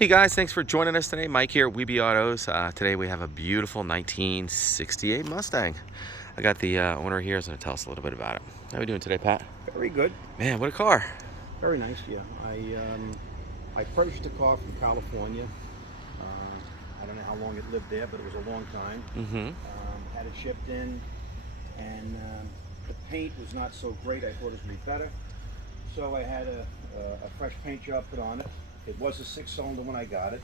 Hey guys, thanks for joining us today. Mike here, Weeby Autos. Today we have a beautiful 1968 Mustang. I got the owner here, who's going to tell us a little bit about it. How are we doing today, Pat? Very good. Man, what a car. Very nice, yeah. I purchased a car from California. I don't know how long it lived there, but it was a long time. Had it shipped in, and the paint was not so great. I thought it was going to be better. So I had a fresh paint job put on it. It was a 6-cylinder when I got it.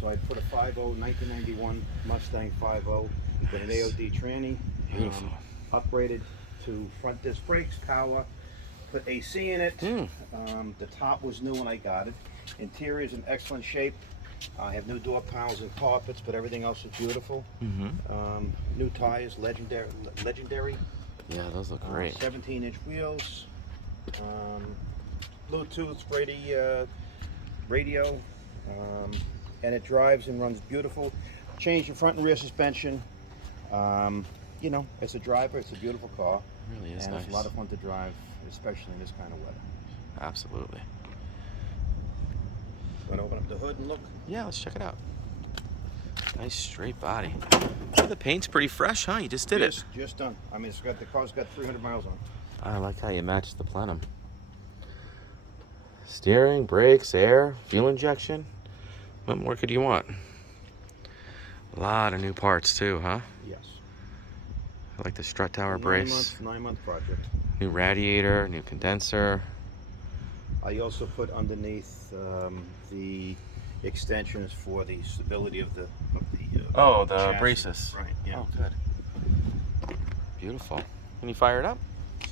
So I put a 5.0 1991 Mustang 5.0 with an AOD tranny. Beautiful. Upgraded to front disc brakes, power, put AC in it. The top was new when I got it. Interior is in excellent shape. I have new door panels and carpets, but everything else is beautiful. New tires, legendary. Yeah, those look great. 17-inch wheels. Bluetooth radio, and it drives and runs beautiful. Changed the front and rear suspension. You know, as a driver, it's a beautiful car. It really is and nice. It's a lot of fun to drive, especially in this kind of weather. Absolutely. Want to open up the hood and look? Yeah, let's check it out. Nice straight body. The paint's pretty fresh, huh? You just did it. Just done. I mean, the car's got 300 miles on it. I like how you matched the plenum. Steering, brakes, air, fuel injection. What more could you want? A lot of new parts too, huh? Yes. I like the strut tower brace. 9-month project. New radiator, new condenser. I also put underneath the extensions for the stability of the chassis. Braces. Right. Yeah. Oh, good. Beautiful. Can you fire it up?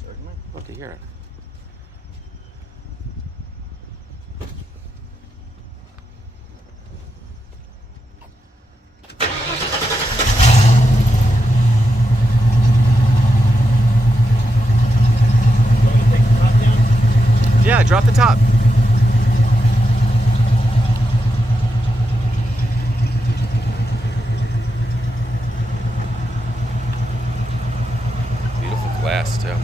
Certainly. Love to hear it. Yeah, drop the top. Beautiful glass too.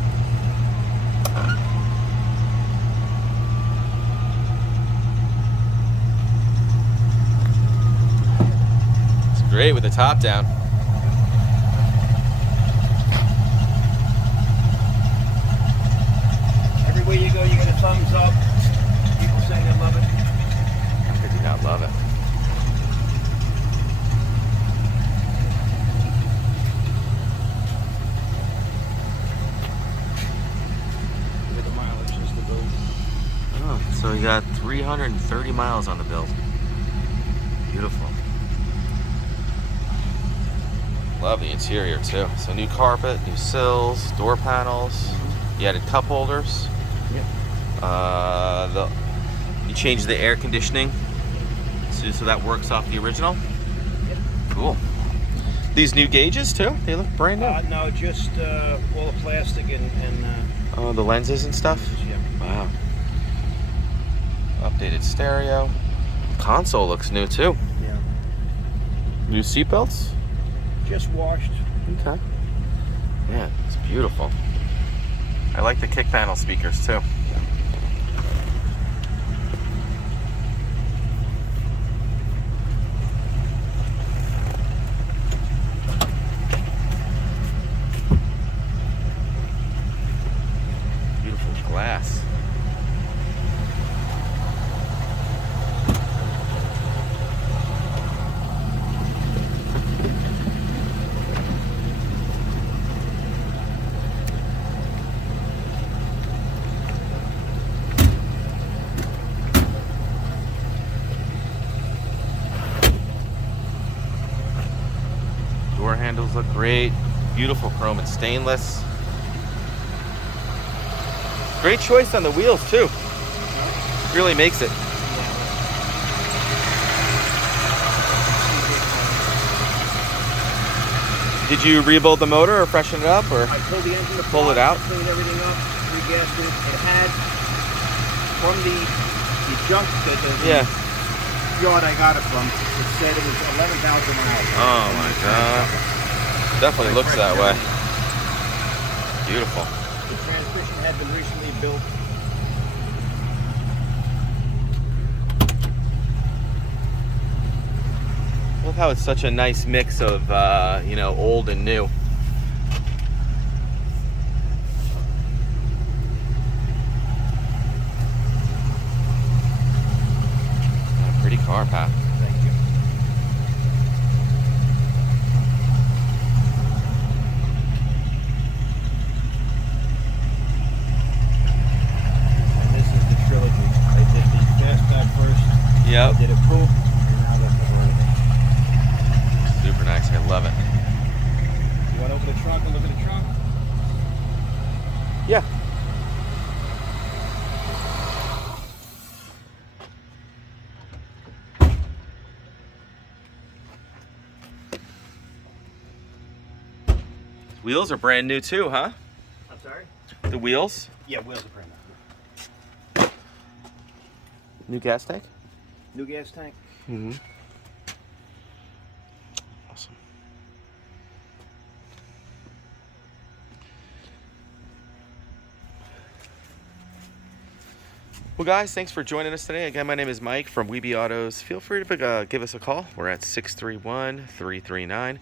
It's great with the top down. Everywhere you go, you get a thumbs up. People say they love it. I do not love it. Look at the mileage just to build. Oh, so you got 330 miles on the build. Beautiful. Love the interior too. So new carpet, new sills, door panels. You added cup holders. Yep. You changed the air conditioning so that works off the original. Yep. Cool. These new gauges too? They look brand new. No, just all the plastic and Oh, the lenses and stuff? yeah. Wow. Updated stereo. Console looks new too. Yeah. New seatbelts? Just washed. Okay. Yeah, it's beautiful. I like the kick panel speakers too. Beautiful glass. Door handles look great. Beautiful chrome and stainless. Great choice on the wheels too. Really makes it. Did you rebuild the motor or freshen it up, or I pulled the engine apart, pull it out? cleaned everything up, re-gasketed. It had from the junk Yeah. yard I got it from. It said it was 11,000 miles. Oh my God. Definitely looks that way. Beautiful. The transmission had been recently built. Love how it's such a nice mix of, you know, old and new. Pretty car, Pat. Thank you. And this is the trilogy. I did the fastback first. Yep. I did a coupe, and now the Convertible. Super nice. I love it. You want to open the trunk and look at the trunk? Yeah. Wheels are brand new too, huh? I'm sorry? The wheels? Yeah, wheels are brand new. New gas tank? New gas tank. Mm-hmm. Awesome. Well, guys, thanks for joining us today. Again, my name is Mike from Weeby Autos. Feel free to give us a call. We're at 631-339-0399.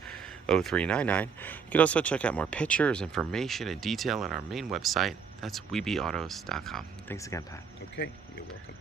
You can also check out more pictures, information, and detail on our main website. That's weebyautos.com. Thanks again, Pat. Okay, you're welcome.